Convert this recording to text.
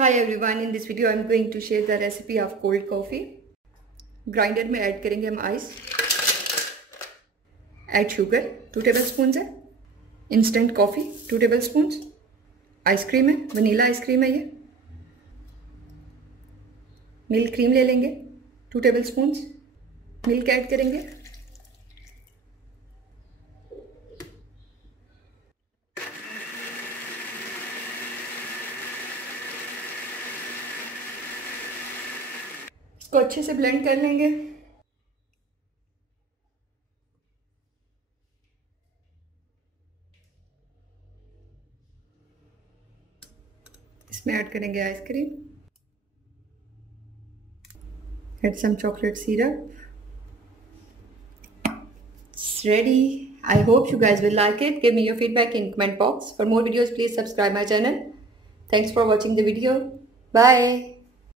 Hi everyone, in this video I'm going to share the recipe of cold coffee. Grinder में add करेंगे हम ice, add sugar 2 tablespoon है, instant coffee 2 tablespoon, ice cream है, vanilla ice cream है ये, milk cream ले लेंगे 2 tablespoon, milk add करेंगे, इसको अच्छे से ब्लेंड कर लेंगे। इसमें ऐड करेंगे ice cream, add some chocolate syrup. It's ready. I hope you guys will like it. Give me your feedback in comment box. For more videos, please subscribe my channel. Thanks for watching the video. Bye.